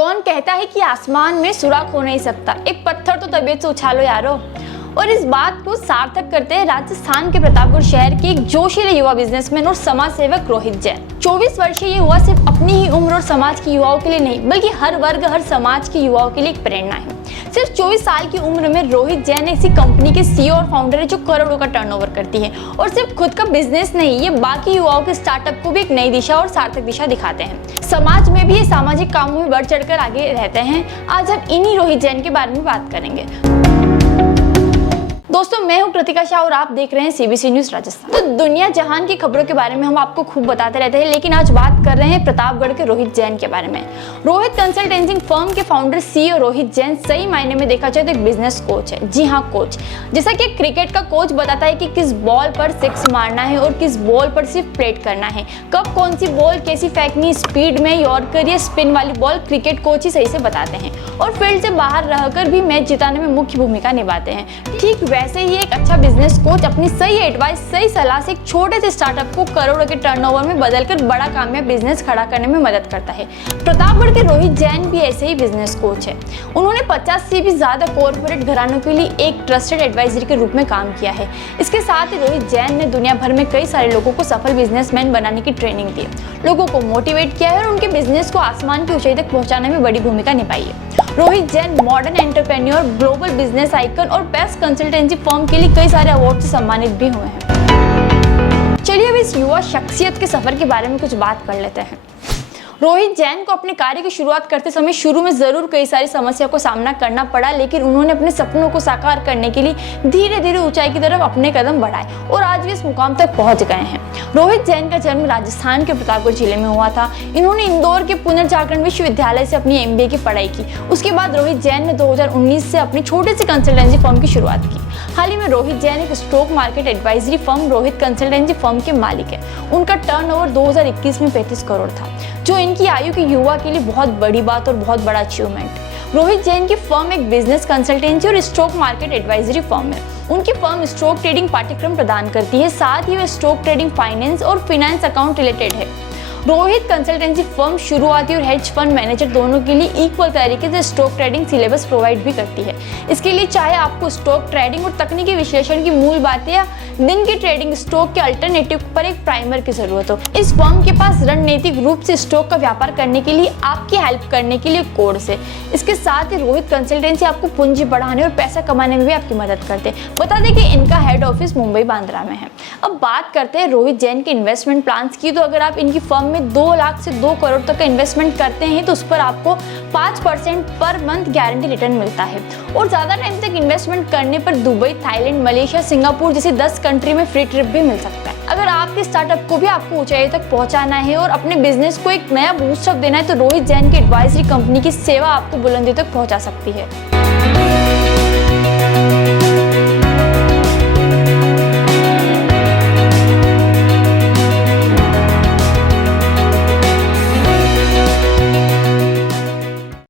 कौन कहता है कि आसमान में सुराख हो नहीं सकता, एक पत्थर तो तबीयत से उछालो यारो। और इस बात को सार्थक करते हैं राजस्थान के प्रतापगढ़ शहर के एक जोशीले युवा बिजनेसमैन और समाज सेवक रोहित जैन। 24 वर्षीय ये युवा सिर्फ अपनी ही उम्र और समाज के युवाओं के लिए नहीं बल्कि हर वर्ग हर समाज के युवाओं के लिए एक प्रेरणा है। सिर्फ 24 साल की उम्र में रोहित जैन ऐसी कंपनी के सीईओ और फाउंडर है जो करोड़ों का टर्नओवर करती है और सिर्फ खुद का बिजनेस नहीं, ये बाकी युवाओं के स्टार्टअप को भी एक नई दिशा और सार्थक दिशा दिखाते हैं। समाज में भी ये सामाजिक कामों में बढ़ चढ़कर आगे रहते हैं। आज हम इन्हीं रोहित जैन के बारे में बात करेंगे। दोस्तों, मैं हूं कृतिका शाह और आप देख रहे हैं सीबीसी न्यूज राजस्थान। तो दुनिया जहान की खबरों के बारे में हम आपको खूब बताते रहते हैं, लेकिन आज बात कर रहे हैं प्रतापगढ़ के रोहित जैन के बारे में। रोहित कंसल्टेंसी फर्म के फाउंडर सीईओ रोहित जैन सही मायने में देखा जाए तो एक बिजनेस कोच है। जी हाँ, कोच। जैसा कि क्रिकेट का कोच बताता है कि किस बॉल पर सिक्स मारना है और किस बॉल पर सिर्फ प्लेट करना है, कब कौन सी बॉल कैसी फेंकनी, स्पीड में यॉर्कर या स्पिन वाली बॉल क्रिकेट कोच ही सही से बताते हैं और फील्ड से बाहर रहकर भी मैच जिताने में मुख्य भूमिका निभाते हैं। ठीक वैसे ही एक अच्छा बिजनेस कोच अपनी सही एडवाइस, सही सलाह से एक छोटे से स्टार्टअप को करोड़ों के टर्नओवर में बदलकर बड़ा कामयाब बिजनेस खड़ा करने में मदद करता है। प्रतापगढ़ के रोहित जैन भी ऐसे ही बिजनेस कोच है। उन्होंने 50 से भी ज्यादा कॉर्पोरेट घरानों के लिए एक ट्रस्टेड एडवाइजरी के रूप में काम किया है। इसके साथ ही रोहित जैन ने दुनिया भर में कई सारे लोगों को सफल बिजनेसमैन बनाने की ट्रेनिंग दी, लोगों को मोटिवेट किया है और उनके बिजनेस को आसमान की ऊंचाई तक पहुंचाने में बड़ी भूमिका निभाई है। Rohit Jain modern entrepreneur, global business icon और बेस्ट कंसल्टेंसी फर्म के लिए कई सारे अवार्ड से सम्मानित भी हुए हैं। चलिए अब इस युवा शख्सियत के सफर के बारे में कुछ बात कर लेते हैं। रोहित जैन को अपने कार्य की शुरुआत करते समय शुरू में जरूर कई सारी समस्या को सामना करना पड़ा, लेकिन उन्होंने अपने सपनों को साकार करने के लिए धीरे धीरे ऊंचाई की तरफ अपने कदम बढ़ाए और आज भी इस मुकाम तक पहुंच गए हैं। रोहित जैन का जन्म राजस्थान के प्रतापगढ़ जिले में हुआ था। इन्होंने इंदौर के पुनर्जागरण विश्वविद्यालय से अपनी MBA की पढ़ाई की। उसके बाद रोहित जैन ने 2019 से अपनी छोटी सी कंसल्टेंसी फर्म की शुरुआत की। हाल ही में रोहित जैन एक stock market advisory firm Rohit consultancy firm के मालिक है। उनका टर्नओवर 2021 में 35 करोड़ था, जो इनकी आयु के युवा के लिए बहुत बड़ी बात और बहुत बड़ा अचीवमेंट। रोहित जैन की फर्म एक बिजनेस कंसल्टेंसी और स्टॉक मार्केट एडवाइजरी फर्म है। उनकी फर्म स्टॉक ट्रेडिंग पाठ्यक्रम प्रदान करती है, साथ ही वे स्टॉक ट्रेडिंग, फाइनेंस और फिनेंस अकाउंट रिलेटेड है। रोहित कंसल्टेंसी फर्म शुरुआती और हेज फंड मैनेजर दोनों के लिए इक्वल तरीके से स्टॉक ट्रेडिंग सिलेबस प्रोवाइड भी करती है। इसके लिए चाहे आपको स्टॉक ट्रेडिंग और तकनीकी विश्लेषण की मूल बातें या दिन की ट्रेडिंग स्टॉक के अल्टरनेटिव पर एक प्राइमर की जरूरत हो, इस फर्म के पास रणनीतिक रूप से स्टॉक का व्यापार करने के लिए आपकी हेल्प करने के लिए कोर्स है। इसके साथ ही रोहित कंसल्टेंसी आपको पूंजी बढ़ाने और पैसा कमाने में भी आपकी मदद करते हैं। बता दें कि इनका हेड ऑफिस मुंबई बांद्रा में है। अब बात करते हैं रोहित जैन के इन्वेस्टमेंट प्लान्स की। तो अगर आप इनकी फर्म में 2 लाख से 2 करोड़ तक का इन्वेस्टमेंट करते हैं तो उस पर आपको 5% पर मंथ गारंटी रिटर्न मिलता है और ज्यादा टाइम तक इन्वेस्टमेंट करने पर दुबई, थाईलैंड, मलेशिया, सिंगापुर जैसी 10 कंट्री में फ्री ट्रिप भी मिल सकता है। अगर आपके स्टार्टअप को भी आपको ऊंचाई तक पहुंचाना है और अपने बिजनेस को एक नया बूस्टअप देना है तो रोहित जैन की एडवाइजरी कंपनी की सेवा आपको बुलंदी तक पहुंचा सकती है।